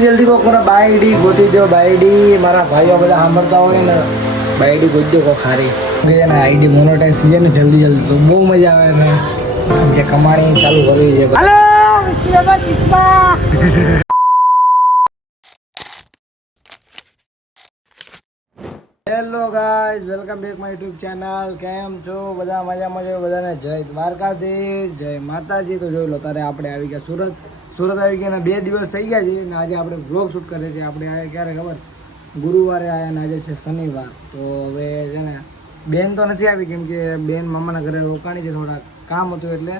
જલ્દી કોકને બાયડી ગોતી દો બાયડી મારા ભાઈઓ બધા સાંભળતા હોય ને બાયડી ગોતી દો ખારી કે ને આઈડી મોનેટાઈઝ થઈ જાય ને જલ્દી તો બહુ મજા આવે ને કે કમાણી ચાલુ કરવી છે. Hello guys welcome back my YouTube channel. કેમ છો બધા? મજામાં છો બધાને? જય દ્વારકાધીશ, જય માતાજી. તો જોઈ લો તારે આપણે આવી ગયા સુરત આવી ગયા ને 2 દિવસ થઈ ગયા છે ને આજે આપણે વ્લોગ શૂટ કરીએ છીએ. આપણે આવ્યા ક્યારે ખબર? ગુરુવારે આવ્યા ને આજે છે શનિવાર. તો હવે છે ને બેન તો નથી આવી કેમ કે બેન મામાના ઘરે રોકાણી છે, થોડા કામ હતું એટલે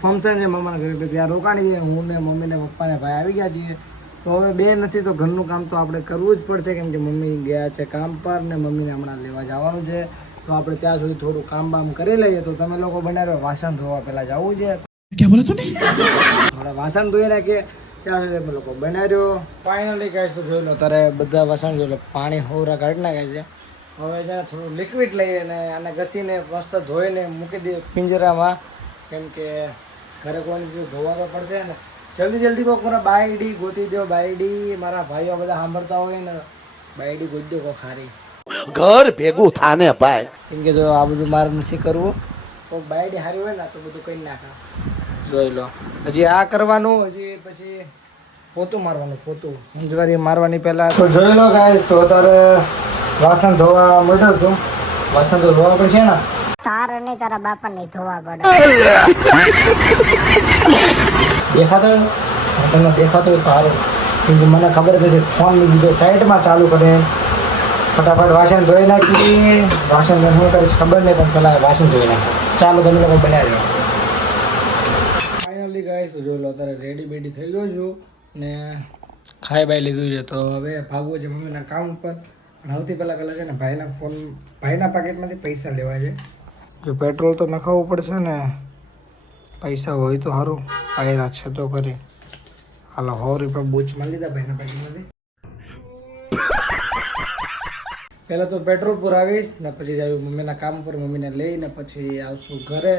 ફંક્શન છે મામાના ઘરે એટલે ત્યાં રોકાણી છે. હું ને મમ્મી ને પપ્પા ને ભાઈ આવી ગયા છીએ. તો હવે બે નથી તો ઘરનું કામ તો આપણે કરવું જ પડશે કેમ કે મમ્મી ગયા છે કામ પર ને મમ્મીને હમણાં લેવા જવાનું છે. તો આપણે ત્યાં સુધી થોડું કામ બામ કરી લઈએ. તો તમે લોકો બનાવ્યો વાસણ ધોવા પહેલાં જવું છે. ક્યાં બોલો તું? થોડા વાસણ ધોઈ નાખીએ ત્યાં સુધી તમે લોકો બનાવ્યો. ફાઇનલી કહીશ તો જોઈ લો તારે બધા વાસણ જોઈ લો પાણી હોરા કાઢી નાખે છે. હવે છે થોડું લિક્વિડ લઈએ ને આને ઘસીને મસ્ત ધોઈને મૂકી દઈએ પિંજરામાં કેમ કે ઘરે કોઈને ધોવા તો પડશે ને. જલ્દી કોક બાયડી ગોતી દો બાયડી મારા ભાઈઓ બધા સાંભળતા હોય ને બાયડી ગોતી દો કોક ખારી ઘર ભેગું થાને ભાઈ. કેમ કે જો આ બધું મારે નથી કરવું. કોક બાયડી હારી હોય ને તો બધું કરી નાખા. જોઈ લો હજી આ કરવાનું, હજી પછી પોતું મારવાનું. પોતું મંજવારી મારવાની પહેલા તો જોઈ લો ગાઈસ. તો તારે વાસણ ધોવા મળ્યો હતું. વાસણ તો ધોવા પડશે ને તાર અને તારા બાપા ને ધોવા પડે. દેખાતો તમને દેખાતો હોય સારું કેમ કે મને ખબર હતી ફોન લીધો સાઈડમાં ચાલુ કરે ફટાફટ વાસણ ધોઈ નાખી. વાસણ હું કરીશ ખબર નહીં પણ પહેલાં વાસણ ધોઈ નાખી. ચાલો તમે લોકો બનાવી ફાઇનલી ગાઈસ તો જોઈ લો અત્યારે રેડી બેડી થઈ ગયો છું ને ખાઈ બાઈ લીધું છે. તો હવે ભાગવું છે મમ્મીના કામ ઉપર. પણ સૌથી પહેલાં છે ને ભાઈના પાકેટમાંથી પૈસા લેવા છે. જો પેટ્રોલ તો નખાવવું પડશે ને, પૈસા હોય તો સારું. આયરા છે તો કરી હાલો 100 રૂપિયા બૂચમાં લીધા ભાઈના પેકેટમાંથી. પહેલાં તો પેટ્રોલ પુરાવીશ ને પછી જાવ મમ્મીના કામ પર. મમ્મીને લઈને પછી આવશું ઘરે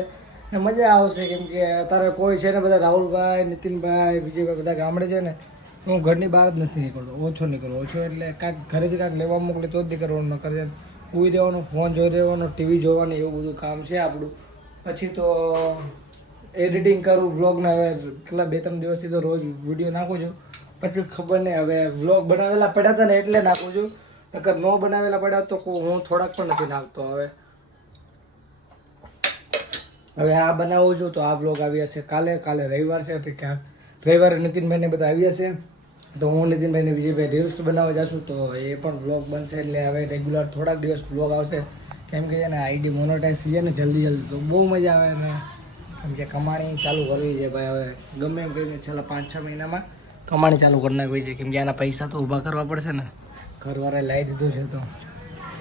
ને મજા આવશે કેમ કે અત્યારે કોઈ છે ને બધા રાહુલભાઈ, નીતિનભાઈ, વિજયભાઈ બધા ગામડે છે ને. હું ઘરની બહાર જ નથી નીકળતો. ઓછો એટલે કાંઈક ઘરેથી કાંઈક લેવા મોકલે તો જ નીકળવાનું. ન કરે ઉઈ રહેવાનું, ફોન જોઈ રહેવાનો, ટીવી જોવાનું એવું બધું કામ છે આપણું. પછી તો એડિટિંગ કરું વ્લોગને. હવે કેટલા 2-3 દિવસથી તો રોજ વિડીયો નાખું છું. પછી ખબર નહીં હવે વ્લોગ બનાવેલા પડ્યા હતા ને એટલે નાખું છું. નકર ન બનાવેલા પડ્યા તો હું થોડાક પણ નથી નાખતો. હવે આ બનાવું છું તો આ વ્લોગ આવી હશે કાલે રવિવાર છે. પછી ક્યાંક રવિવારે નીતિનભાઈને બધા આવી હશે તો હું નીતિનભાઈને વિજયભાઈ રીલ્સ બનાવવા જશું તો એ પણ વ્લોગ બનશે. એટલે હવે રેગ્યુલર થોડાક દિવસ વ્લોગ આવશે કેમ કે છે ને આઈડી મોનેટાઈઝ થઈ જાય ને જલ્દી તો બહુ મજા આવે ને કેમ કે કમાણી ચાલુ કરવી છે ભાઈ. હવે ગમે એમ કહીને છેલ્લા 5-6 મહિનામાં કમાણી ચાલુ કરી નાખવી છે કેમ કે આના પૈસા તો ઊભા કરવા પડશે ને. ઘરવાળાએ લાવી દીધું છે તો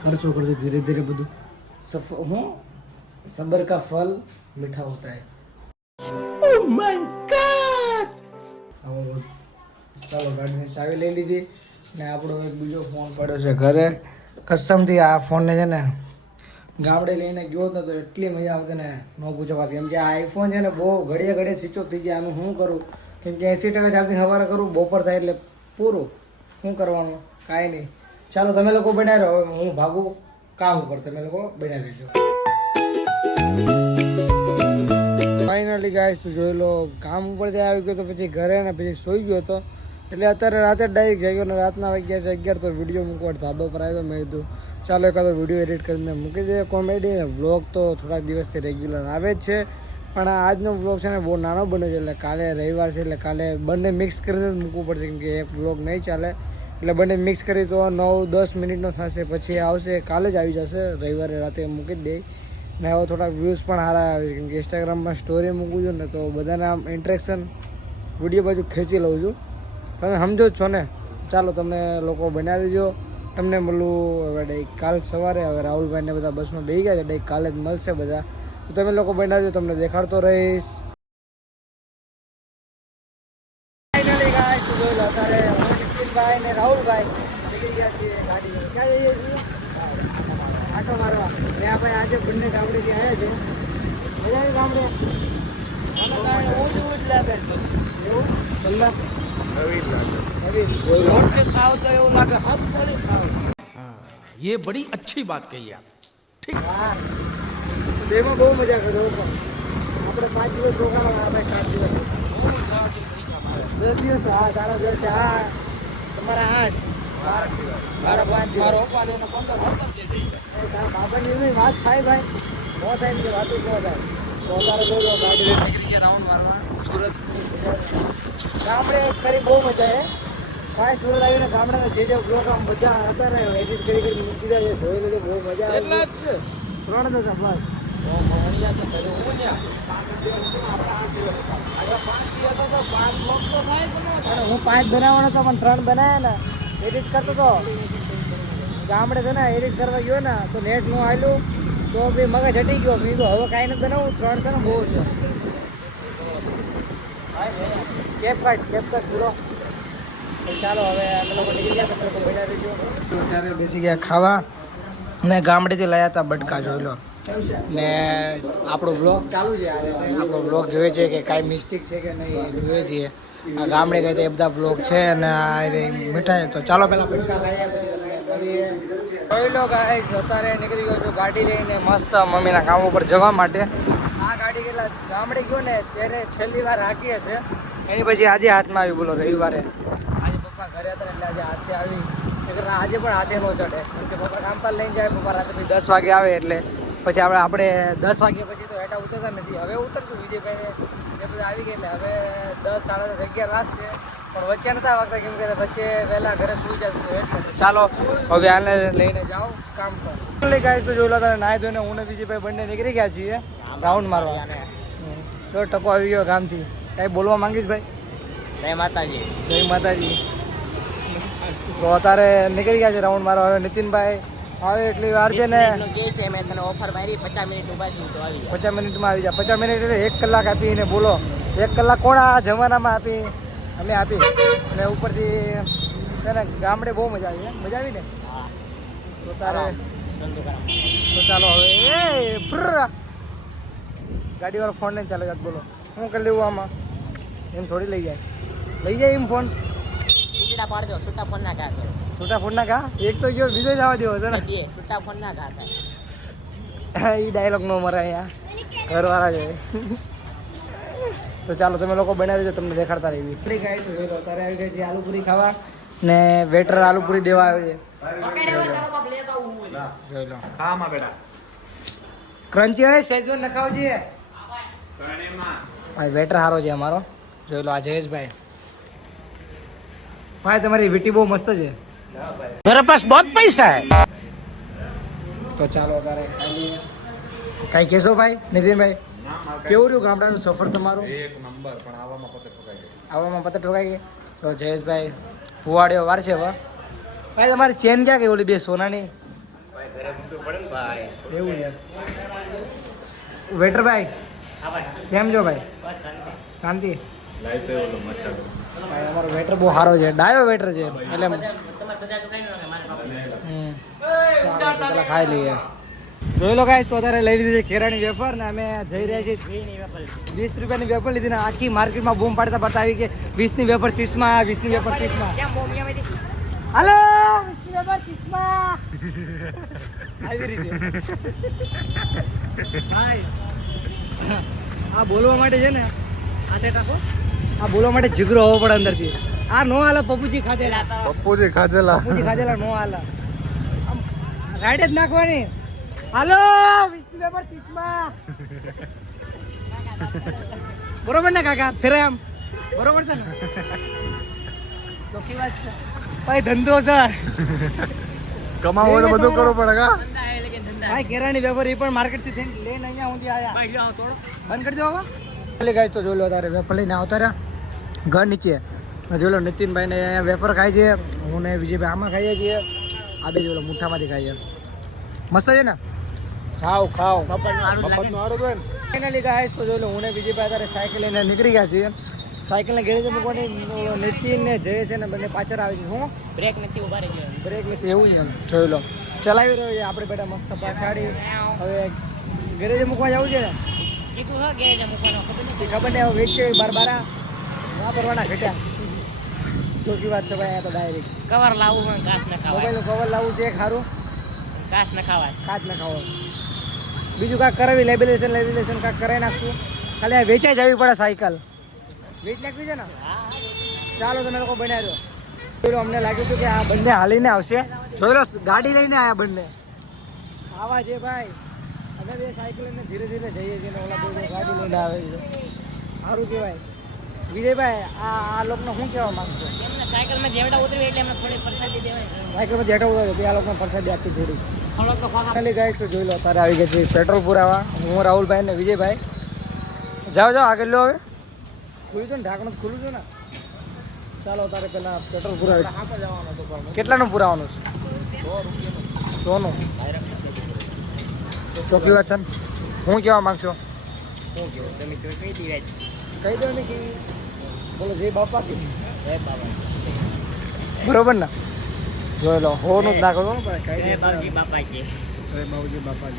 કરશું ધીરે ધીરે બધું. સબર કા ફલ મીઠા હોતા હૈ. Oh my God! ચાલો ગાડીની ચાવી લઈ લીધી ને આપણો એક બીજો ફોન પડ્યો છે ઘરે. કસમથી આ ફોનને છે ને ગામડે લઈને ગયો હતો તો એટલી મજા આવતી ને ન પૂછો વાત. કેમ કે આ આઈફોન છે ને બહુ ઘડીએ સ્વિચ ઓફ થઈ ગયા. આનું શું કરું કેમ કે 80% ચાર્જિંગ સવારે કરું બપોર થાય એટલે પૂરું. શું કરવાનું કાંઈ નહીં. ચાલો તમે લોકો બનાવી રહ્યો. હવે હું ભાગું કામ ઉપર, તમે લોકો બનાવી દેજો. ફાઇનલી ગાઈસ તો જોઈ લો કામ ઉપર ત્યાં આવી ગયો તો પછી ઘરે ને પછી સૂઈ ગયો હતો. એટલે અત્યારે રાતે ડાયરેક્ટ જઈ ગયો ને રાતના વાગ્યા છે 11 તો વિડીયો મૂકવા ધાબા પર આવ્યો. મેં કીધું ચાલો એકાદો વિડીયો એડિટ કરીને મૂકી દઈએ કોમેડી ને. વ્લોગ તો થોડાક દિવસથી રેગ્યુલર આવે જ છે પણ આજનો વ્લોગ છે ને બહુ નાનો બન્યો છે. એટલે કાલે રવિવાર છે એટલે કાલે બંને મિક્સ કરીને જ મૂકવું પડશે કેમ કે એક વ્લોગ નહીં ચાલે. એટલે બંને મિક્સ કરી તો 9-10 મિનિટનો થશે પછી આવશે. કાલે જ આવી જશે રવિવારે રાતે મૂકી જ દે ને. હવે થોડાક વ્યૂઝ પણ સારા આવે છે કેમ કે ઇન્સ્ટાગ્રામમાં સ્ટોરી મૂકું છું ને તો બધાને આમ ઇન્ટરેક્શન વિડીયો બાજુ ખેંચી લઉં છું. તમે સમજો જ છો ને. ચાલો તમે લોકો બનાવી દેજો. તમને મળું હવે ડાયરેક્ટ કાલ સવારે. હવે રાહુલભાઈને બધા બસમાં બેસી ગયા છે ડાયરેક્ટ કાલે જ મળશે બધા. તો તમે લોકો બનાવજો, તમને દેખાડતો રહીશ. ફાઇનલી ગાઈસ તો જોઈ લો અત્યારે નીતિનભાઈ ને રાહુલભાઈ નીકળી ગયા છે ગાડી. ક્યાં જઈએ છીએ? આટો મારવા. ત્યાં ભાઈ આજે બંને ગામડેથી આવ્યા છે. મજા આવી ગામડે? એવું તમને નવીન જોઈ લો. ये बड़ी अच्छी बात कही आप. હા તેમાં બહુ મજા કરજો પણ આપણે 5 દિવસ રોકાણા ભાઈ 7 દિવસ 10 દિવસ હા તારા દિવસ હા તમારા 8 મારા 5 દિવસ તારા બાબાની એવી વાત થાય ભાઈ નો થાય ને વાતો ન થાય તો તારે જોજો ગાડી લઈને નીકળી ગયા રાઉન્ડ મારવા સુરત ગામડે કરી બહુ મજા હે ભાઈ સુરત આવીને ગામડાના જે બ્લોક આમ બધા હતા ને એડિટ કરી મૂકી દે જોઈ લેજો બહુ મજા આવે 3 જ હતા બસ હું 5 બનાવવાનો હતો પણ 3 બનાવ્યા ને એડિટ કરતો હતો ગામડે છે ને એડિટ કરવા ગયો ને તો નેટ નું આવેલું તો બી મગજ હટી ગયો મેં કીધું હવે કાંઈ નથી બનાવું 3 છે ને બહુ છે કેપ કટ પૂરો ચાલો હવે અમે લોકો નીકળી ગયા તો બેઠા રહીજો અત્યારે બેસી ગયા ખાવા ને ગામડેથી લાયા હતા બટકા જોઈ લો ને આપણો બ્લોગ ચાલુ છે યાર આપણો બ્લોગ જોઈએ છે કે કાંઈ મિસ્ટેક છે કે નહીં જોઈએ છીએ આ ગામડે ગઈ તો એ બધા બ્લોગ છે અને આ મીઠાઈ તો ચાલો પહેલાં બટકા ખાઈએ પછી તમને મળીએ જોઈ લો ગાઈસ અત્યારે નીકળી ગયો છું ગાડી લઈને મસ્ત મમ્મીના કામ ઉપર જવા માટે આ ગાડી કેટલા ગામડે ગયો ને ત્યારે છેલ્લી વાર હાકી હશે એની પછી આજે હાથમાં આવી બોલો રવિવારે આજે પપ્પા ઘરે હતા એટલે આજે હાથે આવી આજે પણ હાથે ન ચડે કે પપ્પા કામ પર લઈને જાય પપ્પા રાતે પછી 10 વાગે આવે એટલે પછી આપણે 10 વાગ્યા પછી તો હેઠા ઉતરતા નથી હવે ઉતરશું વિજયભાઈને એ બધા આવી ગયા એટલે હવે 10 સાડા 10 11 વાગશે પણ વચ્ચે નતા વાગતા કેમ કે વચ્ચે વહેલા ઘરે સુઈ જતું એટલે ચાલો હવે આને લઈને જાઓ કામ પર ગાઈસ તો જોઈ લો તમે નાહી ધોઈને હું ને વિજયભાઈ બંને નીકળી ગયા છીએ રાઉન્ડ મારવા તો ટકો આવી ગયો ગામથી કાંઈ બોલવા માંગીશ ભાઈ જય માતાજી તો અત્યારે નીકળી ગયા છે રાઉન્ડ મારવા હવે નીતિનભાઈ હવે એટલી વાર છે ને મેં તને ઓફર મારી 50 મિનિટ ઉભા છું તો આવી 50 મિનિટમાં આવી જાય 50 મિનિટ એટલે 1 કલાક આપીને બોલો 1 કલાક કોણ આ જમાનામાં આપી અમે આપી અને ઉપરથી છે ને ગામડે બહુ મજા આવી ને તો તારે તો ચાલો હવે ગાડીવાળો ફોન લઈને ચાલે જાત બોલો શું કરી લેવું આમાં એમ થોડી લઈ જાય એમ ફોન છૂટા પાડ દો છૂટા ફોન ના કાઢો છૂટા ફોન ના કા એક તો ગયો બીજો જવા દેવો છે ને છૂટા ફોન ના કાઢો એ ડાયલોગ નો મરે અહીંયા ઘરવાળા છે તો ચાલો તમે લોકો બનાવી દો તમને દેખાડતા રહી એટલી ગાય તો જોઈ લો તારે આવી ગઈ છે આલુપુરી ખાવા ને વેટર આલુપુરી દેવા આવે છે જોઈ લો ખામાં બેટા. ક્રન્ચી અને સેજવાન નખાવજે ભાઈ વેટર સારો છે અમારો જોઈ લો આ જયેશભાઈ ભાઈ તમારી વીટી બહુ મસ્ત છે मेरे पास बहुत पैसा है તો ચાલો અત્યારે કાંઈ કહેશો ભાઈ નીતિનભાઈ કેવું રહ્યું ગામડાનું સફર તમારું એક નંબર પણ આવામાં પતે ઠોકાઈ ગઈ. આવવામાં પતા ઠોકાઈ ગઈ તો જયેશભાઈ ફુવાડ્યો વાર છે હવે ભાઈ તમારી ચેન ક્યાં ગઈ ઓલી બે સોનાની એવું યાર વેટર ભાઈ કેમ છો ભાઈ શાંતિ લાઈવ તો એવો મસાલો. ભાઈ અમારો વેટર બહુ સારો છે ડાયો વેટર છે એટલે ચાલો તો પેલા ખાઈ લઈએ જોઈ લો ગાઈસ તો અત્યારે લઈ લીધી છે કેરાની વેફર ને અમે જઈ રહ્યા છીએ 20 રૂપિયાની વેફર લીધી ને આખી માર્કેટમાં બૂમ પાડતા પાડતા આવી કે 20 ની વેફર 30 માં 20 ની વેફર 30 માં હાલો 20 ની વેફર 30 માં આવી રીતે હાય આ બોલવા માટે છે ને આ સેટ આપો આ બોલવા માટે જીગરો હોવો પડે અંદરથી આ નો હાલે પપ્પુજી ખાધેલા પપ્પુજી ખાધેલા નો હાલે આમ રાઈડ જ નાખવાની હાલો 20 ની વેફર 30 માં બરોબર ને કાકા ફેરે આમ બરોબર છે ને ચોખ્ખી વાત છે ભાઈ ધંધો છે કમાવો તો બધું કરવું પડે કા. ભાઈ કેરાની વેપાર એ પણ માર્કેટ થી લઈને અહીંયા સુધી આયા બંધ કરી દો હવે એટલે ગાઈસ તો જોઈ લો તારે વેપાર લઈને આવતા રહ્યા ઘર નીચે જોઈ લો નીતિનભાઈ ને અહીંયા વેપાર ખાય છે હું ને વિજયભાઈ આમાં ખાઈએ છીએ આ બે જોઈ લો મુઠ્ઠામાંથી ખાઈએ મસ્ત છે ને ખાઓ ફાઇનલી ગાઈસ તો જોઈ લો હું ને વિજયભાઈ તારે સાયકલ લઈને નીકળી ગયા છીએ સાયકલને ગેરેજે મૂકવાની નીતિન ને જય છે ને બંને પાછળ આવી છે હું બ્રેક નથી ઉભા રહી ગયો બ્રેક નથી એવું છે જોઈ લો ચલાવી રહ્યો છે આપણે બેટા મસ્ત પાછાડી હવે ગેરેજે મૂકવા જવું છે ને કીધું હા ગેરેજ મૂકવાનો ખબર નથી ખબર નહીં હવે વેચે બાર વાપરવાના ઘટ્યા ચોખ્ખી વાત છે ભાઈ આ તો ડાયરેક્ટ કવર લાવવું હોય ઘાસ ન ખાવાય મોબાઈલનું કવર લાવવું છે ખારું ઘાસ ન ખાવાય કાચ ન ખાવો બીજું કાંઈક કરાવી લેબિલેશન કાંઈક કરાવી નાખશું ખાલી આ વેચાઈ જવી પડે સાયકલ વેચ નાખવી છે ને ચાલો તમે લોકો બનાવી દો અમને લાગ્યું હતું કે આ બંને હાલીને આવશે જોઈ લો ગાડી લઈને આવ્યા બંને આવા છે ભાઈ અમે બે સાયકલ લઈને ધીરે ધીરે જઈએ છીએ ને ઓલા બે ગાડી લઈને આવે છે સારું કહેવાય વિજયભાઈ આ લોકોને શું કહેવા માંગશો એમને સાયકલમાં જેવડા ઉતરી એટલે એમને થોડી પ્રસાદી દેવાય સાયકલમાં જેઠા ઉતરે બે આ લોકોને પ્રસાદી આપી થોડી થોડોક તો ખોખા ખાલી ગાઈસ તો જોઈ લો તારે આવી ગયા છે પેટ્રોલ પુરાવા હું રાહુલભાઈ ને વિજયભાઈ જાઓ આગળ લો હવે ખુલ્લું છે ને ઢાંકણું ખુલ્લું છે ને ચાલો તારે પેલા પેટ્રોલ પુરાવી કેટલાનું પુરાવાનું છે 100 નું ચોખ્ખી વાત છે ને હું કહેવા માંગશો શું કેવું તમે તો કહી દીધા કહી દો ને કે બોલો જય બાપા કે જય બાબા બરોબર ને જોઈ લો હોનું જ નાખો છો ને પણ જય બાબજી બાપા કે જય બાબુજી બાપા